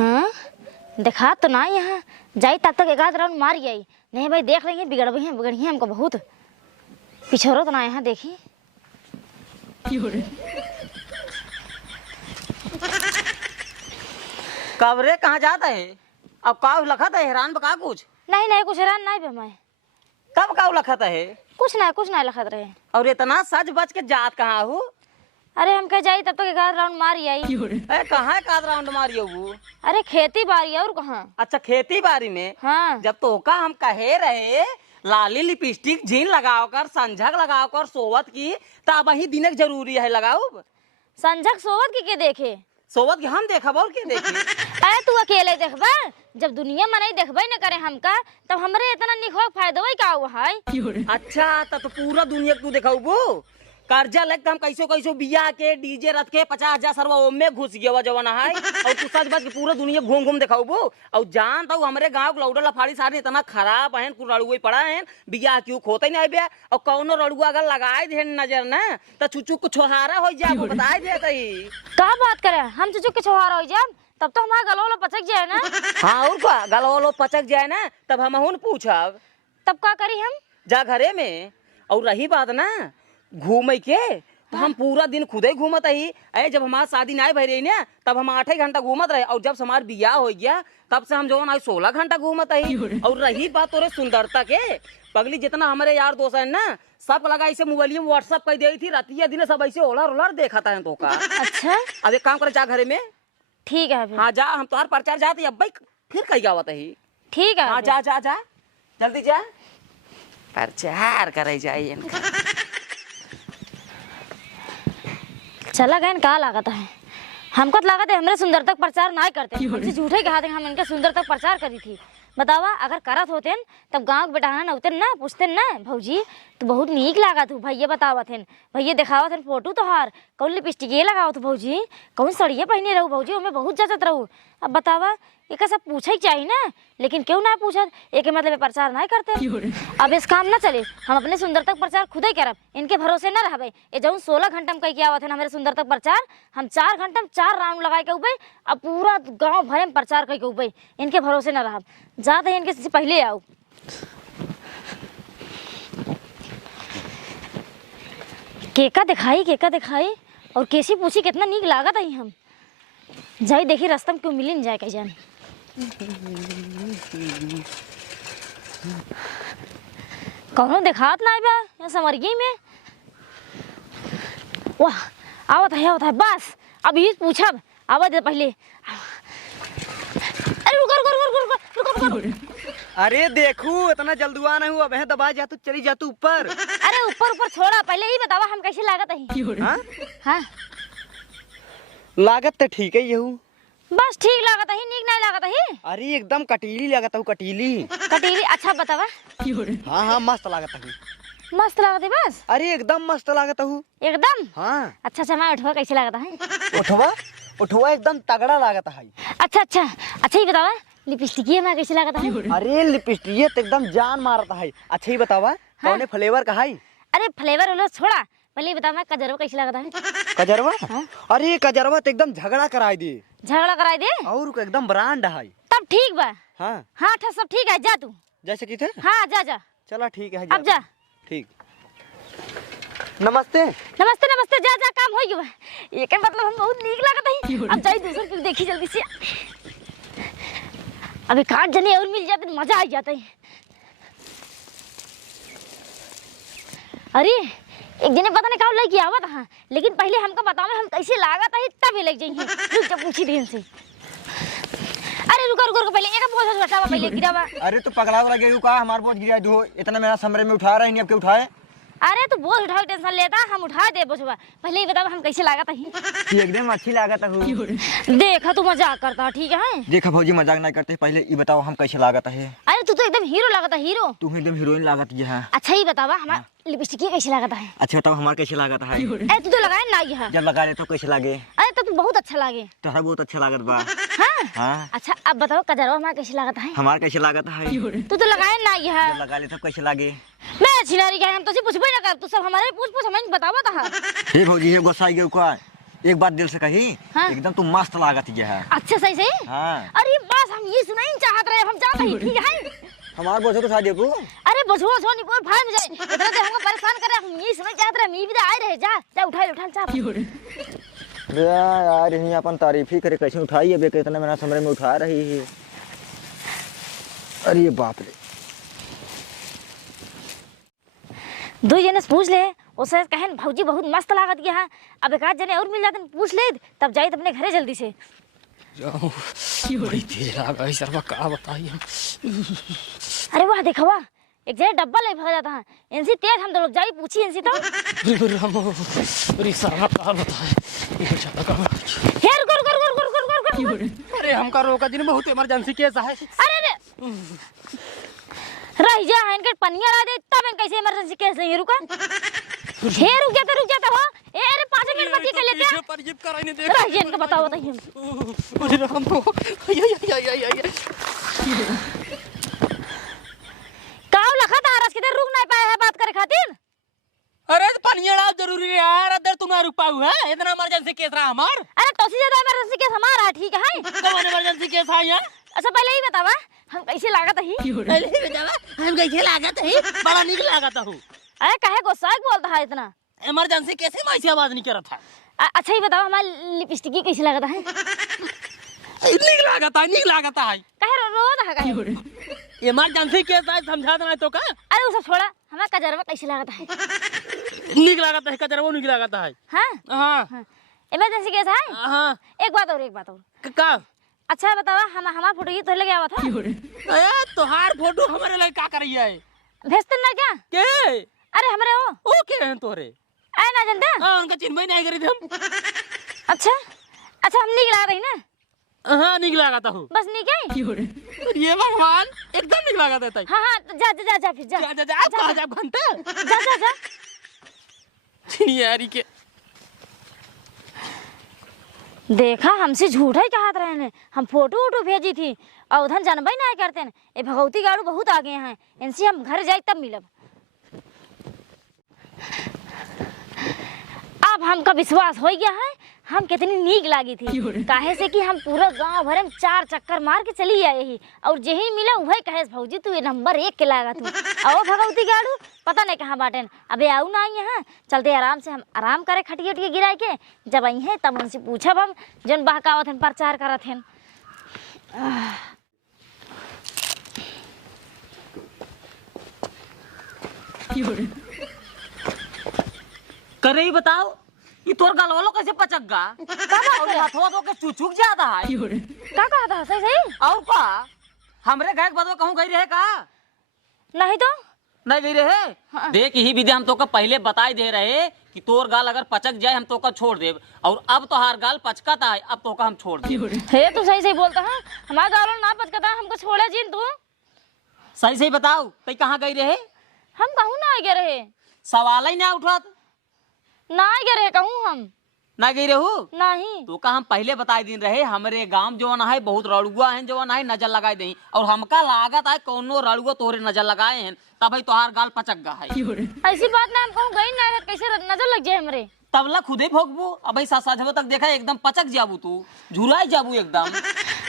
हाँ देखा तो ना यहाँ जाई तब तक एक आध राउंड मार गई। नहीं भाई देख लेंगे बिगड़ी हमको बहुत पिछोरो तो ना यहाँ देखी। कवरे कहाँ जाता है? अब काव लखत है हैरान बका कुछ नहीं कुछ हैरान नहीं बे मैं। कब काव लखत है? कुछ नहीं लखत रहे। और इतना सज बच के जात कहाँ हो? अरे हम कह जाई तब तक एक आध राउंड मार आई। कहाँ एक आध राउंड मारियो वो? अरे खेती बाड़ी और कहाँ। अच्छा खेती बाड़ी में। हाँ जब तो का हम कहे रहे लाली लिपस्टिक झीन लगाओ कर संझक लगाओ कर सोवत की तब वही दिनक जरूरी है लगाओ। संझक सोवत के देखे सोवत की हम देखब और के देखे। अरे तू अकेले देखबा जब दुनिया में नहीं देखबे न करे हमका तब हमरे इतना निखवा फायदा का हुआ है। अच्छा तो पूरा दुनिया तू देखो कर्जा लेके हम कैसो बिया के डीजे रथ के 50,000 सरवा में घुस गया जवन है और तू सच बात के पूरा दुनिया घूम देखाबो। और जान तो हमारे गांव के लौडा लफाड़ी सारे इतना खराब है कुल रड़ुआ पड़ा है बिया क्यों खोते नहीं बे। और कौनो रड़ुआ अगर लगाए दे नजर ना तो चुचू को छोहारा हो जाए बताए दे। का बात करे हम चुचू के छोहारा हो जाए तब तो हमारा गलो पचक जाए ना। हाँ और का गलो पचक जाए ना तब हम पूछब तब का करी हम जा घरे में। और रही बात ना घूमे के तो हम पूरा दिन खुद ही घूमत ही। अरे जब हमारा शादी नहीं भई रही ना तब हम 8 घंटा घूमत रहे और जब हमार बियाह हो गया तब से हम जो 16 घंटा घूमत ही। और रही बात तोरे सुंदरता के पगली जितना हमारे यार दोस्त है ना सब लगा ऐसे मोबाइल में व्हाट्सएप कर दी थी रातिया दिन सब ऐसे ओलर देखा था तो का। अच्छा अब एक काम करे जा घरे में। ठीक है हाँ जा हम तुम्हार प्रचार जाते अब भाई फिर कही आवत ही। ठीक है हाँ जा जा जा जल्दी जा प्रचार करे जाइए। चला गए का लागत है हमको तो लागत है हमरे सुंदरता प्रचार नहीं करते हमसे झूठे कहा थे हम इनके सुंदरता प्रचार करी थी। बतावा अगर करत होते तब गांव के बेटा ना होते ना पूछते ना भौजी तो बहुत नीक लागत हूँ भैया बतावत हैं भैया दिखावत हैं फोटो तोहार कौन लिपस्टिक लगावत भौजी कौन सड़िया पहने रहू भौजी हमें बहुत जचत रहू। अब बतावा एक सब पूछे चाहिए ना लेकिन क्यों ना पूछत एक मतलब प्रचार नहीं करते। अब इस काम ना चले हम अपने सुंदरता प्रचार खुद ही करब इनके भरोसे ना रहबे। ये जब 16 घंटा में कह के आवत है हमारे सुंदरता प्रचार हम 4 घंटा में 4 राउंड लगाए के उबे अब पूरा गांव भरे में प्रचार कह के उबे इनके भरोसे ना रहब जाते इनके से पहले आओ। केका दिखाई और कैसी पूछी कितना नीक लागत है हम जाई देखी रास्ता में क्यों मिली नहीं जाए कहीं जान। कौनो दिखात ना बा समरगी में वाह आवत है बस अब ये पूछब आवत दे पहले। अरे रुको अरे देखू इतना जल्दुआ नहीं हुआ बहन दबा जा तू चली जा तू ऊपर। अरे ऊपर छोड़ा पहले ही बतावा हम कैसे लागत है। हाँ? हाँ लागत तो ठीक है यहू बस ठीक लागत है नीक नहीं लागत है। अरे एकदम कटीली लागत हूँ कटीली। अच्छा बतावा। हाँ मस्त लागत हूँ मस्त लागत है बस। अरे एकदम मस्त लागत हूँ एकदम। हाँ अच्छा मैं उठवा कैसे लागत है? उठवा एकदम तगड़ा लागत है। अच्छा ही बतावा लिपस्टिक में कैसे लागत है? अरे लिपस्टिक तो एकदम जान मारता है। अच्छा ही बतावा कौने फ्लेवर का है? अरे फ्लेवर वाला छोड़ा पहले बता मैं कजरवा कैसे लागत है? कजरवा? अरे कजरवा तो एकदम झगड़ा कराई दे और एकदम ब्रांड है तब ठीक बा। हाँ सब ठीक है जा तू जैसे की थे। हाँ जा चला ठीक है अब जा। ठीक नमस्ते जा काम हो गया एक मतलब हम बहुत नीक लागत है। अब जाई दूसरी फिल्म देखी जल्दी से अभी 8 जने और मिल जाते मजा आ जाता है। अरे एक जने पता नहीं कहाँ लेके आवत हाँ लेकिन पहले हमको बताओ हम कैसे लागत है तब लग जाइए रुक जा पूछी दिन से। अरे रुको पहले एक बोझ हटावा पहले गिरावा। अरे तो पगला वाला गिरू का हमार बोझ गिरा दो इतना मेरा समरे में उठा रहा है नहीं अब के उठाए। अरे तू बोझ उठाओ टेंशन लेता हम उठा दे बोझवा पहले ही बता हम कैसे लागत है। एकदम अच्छी लागत है। देखा तू मजाक करता ठीक है। देखा भौजी मजाक नहीं करते पहले ये बताओ हम कैसे लागत है। अरे तू तो एकदम हीरो लागत है हीरो। तुम एकदम हीरोइन लागत है। अच्छा ही बतावा हमारा लिपस्टिक कैसे लागत है? अच्छा बताओ हमार कैसे लागत है? अरे तू तो लगाए ना है जब लगा ले तो कैसे लागे? अरे तो तू बहुत अच्छा लागे। तोहरा बहुत अच्छा लागत बा। हाँ? अच्छा अब बताओ कजरवा हमारा कैसे लागत है? हमार कैसे लागत है? तू तो लगाए ना है जब लगा ले तो कैसे लागे? मैं अच्छी नारी क्या हम तो पूछबे ना कर तू सब हमारे पूछ हमें बतावा था। हे भौजी हे गोसाई गयो का एक बात दिल से कही, हाँ? एकदम तू मस्त लागत है। अच्छा सही सही। हाँ। अरे बस हम ये सुनाई चाहत रहे, हम चाहते हैं ठीक है। हमार बोझो को शादी अबू। अरे बझुआ सो नहीं बोल भाई मुझे इतना देर हमको परेशान कर रहे, हम ये सुनाई चाहत रहे, मी भी तो आए रहे। जा जा उठा चाप। यार यही अपन तारीफ ही करे, कैसे उठाई है कितना मेरा समरे में उठा रही है। अरे बाप रे। दो जने से पूछ ले, उसे कहन भौजी बहुत मस्त लागत गया। अब एक आध जने और मिल जाते पूछ ले, तब जाई अपने घरे जल्दी से। बड़ी तेज लाग है सरवा, का बताइए। अरे वाह देखा वाह, एक जने डब्बा ले भाग जाता है। इनसे तेज हम तो लोग जाई पूछी इनसे तो। अरे सरवा का बताए। हे रुक। अरे हमका रोका दिन बहुत इमरजेंसी केस है। अरे रह जा इनके पनिया ला दे तब इन कैसे इमरजेंसी केस नहीं रुका। हे रुक जाता हो। ए अरे 5 मिनट बची कर लेते हैं। पर जिप कराई नहीं दे। रह जा इनको बताओ बताइए। मुझे हम तो काव लखा था रस किधर रुक नहीं पाया है बात करे खातिर। अरे पनिया डाल जरूरी है यार, अदर तुम रुक पाऊ है, इतना इमरजेंसी केस रहा हमार। अरे तो से ज्यादा इमरजेंसी केस हमारा है ठीक है। कौन इमरजेंसी केस है यार? अच्छा पहले ही बतावा हम कैसे लागत है। हम कैसे लागत है? बड़ा निक लागत हूं। अरे काहे गुस्सा बोलता है इतना? इमरजेंसी कैसे मैं ऐसी आवाज नहीं करत है। अच्छा ही बताओ हमारी लिपस्टिक कैसी लागत है? निक लागत है। काहे रोता है काहे? इमरजेंसी केस है, समझा देना तो का। अरे वो सब छोड़ा, हमारा कजरवा कैसी लागत है? निक लागत है, कजरवा निक लागत है। हां हां इमरजेंसी केस है। हां एक बात और का। अच्छा बतावा हमारा फोटो ये तो लगे आवा था। ए तोहार फोटो हमारे लिए का करी है? भेजते ना क्या? के? अरे हमरे हो ओ के हैं तोरे? आए ना जनता। हां उनका चिन्ह नहीं करी थे हम। अच्छा हम निक लगा रही ना। हां निक लागत हूं। बस निक है। ये भगवान एकदम निक लागत है। हां तो जा फिर जा आप कहां जा घंटा? जा यारी के देखा हमसे झूठा ही कहत रहे ने। हम फोटो भेजी थी और उधर जानबे नहीं करते हैं। ये भगवती गाड़ू बहुत आगे हैं, इनसे हम घर जाए तब मिलब। अब हमका विश्वास हो गया है हम कितनी नीक लागी थी। काहे से कि हम पूरा गांव भर में 4 चक्कर मार के चली आए ही और जही मिला वही कहे भौजी तू ये नंबर 1 के लागा तू। आओ भगवती गाड़ू पता नहीं कहाँ बाटे। अबे आऊ ना यहाँ चलते आराम से, हम आराम करे खटिया उटिया गिरा के। जब आई है तब उनसे पूछब हम जन बहकावत हन प्रचार करत हन। करे ही बताओ ये तोर गाल वालों कैसे पचक गा? और हाथवा तो के चुचुक ज्यादा है। का कहा था सही? और का हमरे घर बदवा कहूं गई रहे का? नहीं तो नहीं गई रहे। हाँ। देख यही विधि हम तो का पहले बताई दे रहे कि तोर गाल अगर पचक जाए हम तो का छोड़ दे, और अब तो हार गाल पचकता है, अब तो का हम छोड़ दे। हे तू सही बोलता है, हमारा गाल ना पचकता हमको छोड़े जिन तू। सही बताओ तई कहाँ गई रहे? हम कहूँ ना आगे रहे, सवाल ही ना उठत। ना आगे रहे कहूँ हम ना गई रहू नहीं। तो का हम पहले बताए दिन रहे हमरे गांव जवन है बहुत रड़ुआ है जवन है नजर लगाए दे, और हमका लागत है कोनो रड़ुआ तोरे नजर लगाए हैं तब ही तोहार गाल पचक गा है। ऐसी बात ना हम कहूँ गई ना कैसे नजर लग जाए हमरे। तबला खुदे भोगबू अब साझे तक देखा एकदम पचक जाबू, तू झुराई जाबू एकदम।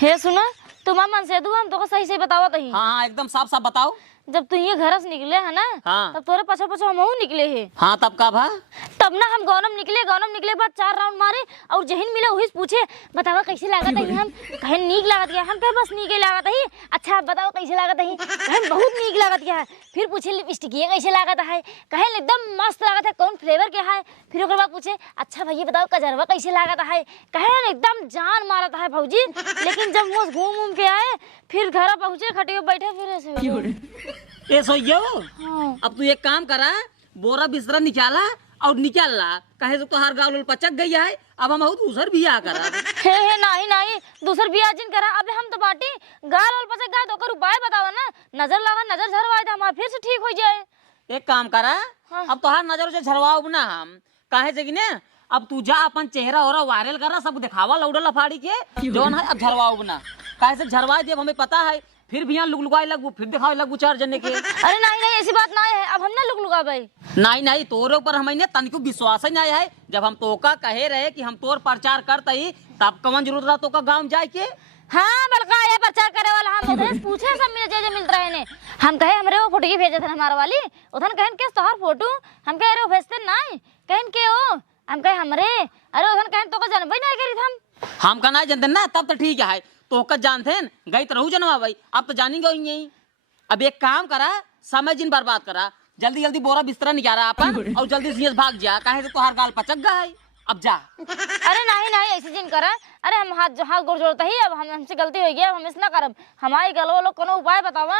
हे सुना तुम मन से दू हम तो सही बताओ तही। हाँ एकदम साफ बताओ। जब तू ये घर से निकले है ना, हाँ। तब तोरे पछा हम निकले है। हाँ तब का भा? तब ना हम गौनम निकले बाद 4 राउंड मारे और जहिन मिले वही पूछे बतावा कैसे लागत है। हम कहे नीक लागत गया, हम कहे बस नीक लागत है। अच्छा बताओ कैसे लागत है? कहे बहुत नीक लागत गया है। फिर पूछे लिपस्टिक कैसे लागत है? कहे एकदम मस्त लागत है, कौन फ्लेवर के है? फिर ओकर बाद पूछे अच्छा भैया बताओ कजरवा कैसे लागत है? कहे एकदम जान मारत है भौजी। लेकिन जब वो घूम के आए फिर घर पहुंचे खटिया बैठे फिर ए सोइयो। हाँ। अब तू एक काम करा, बोरा बिस्तरा निकाला और निकाल ला, कहे तो हर गाल पचक गई है। अब हम दूसर भी आ करा। हे नहीं दूसर भी आजिन करा। अबे हम तो बाटी गाल वाल पचक गए तो उपाय बतावा ना। नजर लगा नजर झरवाए तो हमारा फिर से ठीक हो जाए। एक काम करा। हाँ। अब तो हर नजर से झरवाओ ना हम काहे से कि ने अब तू जा अपन चेहरा और वायरल करा, सब दिखावा लौड़ा लफाड़ी के जौन है अब झरवाओ ना। काहे से झरवा दे हमें पता है फिर भी यहाँ लुगलुगाए लगू, फिर दिखाए लगू 4 जने के। अरे नहीं नहीं ऐसी बात नहीं है, अब हम ना लुक भाई। नहीं नहीं, तोरे ऊपर हमें तनिको विश्वास ही नहीं है। जब हम तोका कहे रहे कि हम तोर प्रचार करते ही, तब कौन जरूरत रहा तोका गाँव जाए के। हाँ बड़का ये प्रचार करे वाला हम उधर पूछे सब मिल जे मिल रहे ने। हम कहे हमरे वो फोटो भेजे थे हमारे वाली, उधर कहन के तोहर फोटो, हम कहे रे भेजते नहीं, कहन के ओ हम कहे हमरे, अरे उधर कहन तो का जानबे नहीं करी हम का नहीं जानते ना, तब तो ठीक है। तो का जानते हैं गई तो रहू जनवा भाई, अब तो जानेंगे ही। अब एक काम करा, समय जिन बर्बाद करा, जल्दी जल्दी बोरा बिस्तरा निकाला अपन और जल्दी से भाग जा, कहे तो तोहार गाल पचक गया है। अब जा। अरे नहीं नहीं ऐसे जिन करा, अरे हम हाथ गोड़ जोड़ता ही, अब हमसे गलती हो गई, हम इसना करब। हमारी गलो लोग कोनो उपाय बतावा।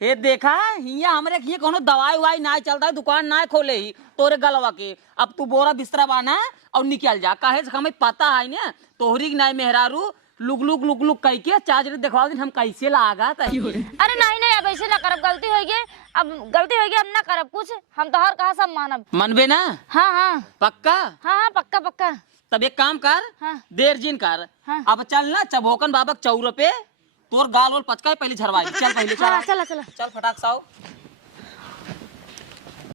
ये देखा हिया हमरे ये कोनो दवाई वाई ना चलता है, दुकान ना खोले ही तोरे गलवा के। अब तू बोरा बिस्तरा बाना और निकल जा, काहे से हमें पता है ना तोहरी नहीं मेहरारू लुक लुक लुक लुक कह के चार्जर दिखवा दिन हम कैसे लागा। अरे नहीं नहीं अब ऐसे ना करब, गलती हो गई, अब गलती हो गई, अब ना करब कुछ, हम तो हर कहा सब मानब। मनबे ना? हाँ हाँ पक्का? हाँ हाँ पक्का पक्का। तब एक काम कर, हाँ। देर जिन कर। हाँ। अब चल ना चबोकन बाबा चौर पे, तोर गाल और पचका पहले झरवाई। चल पहले चल। हाँ चला चला। चल फटाक साओ।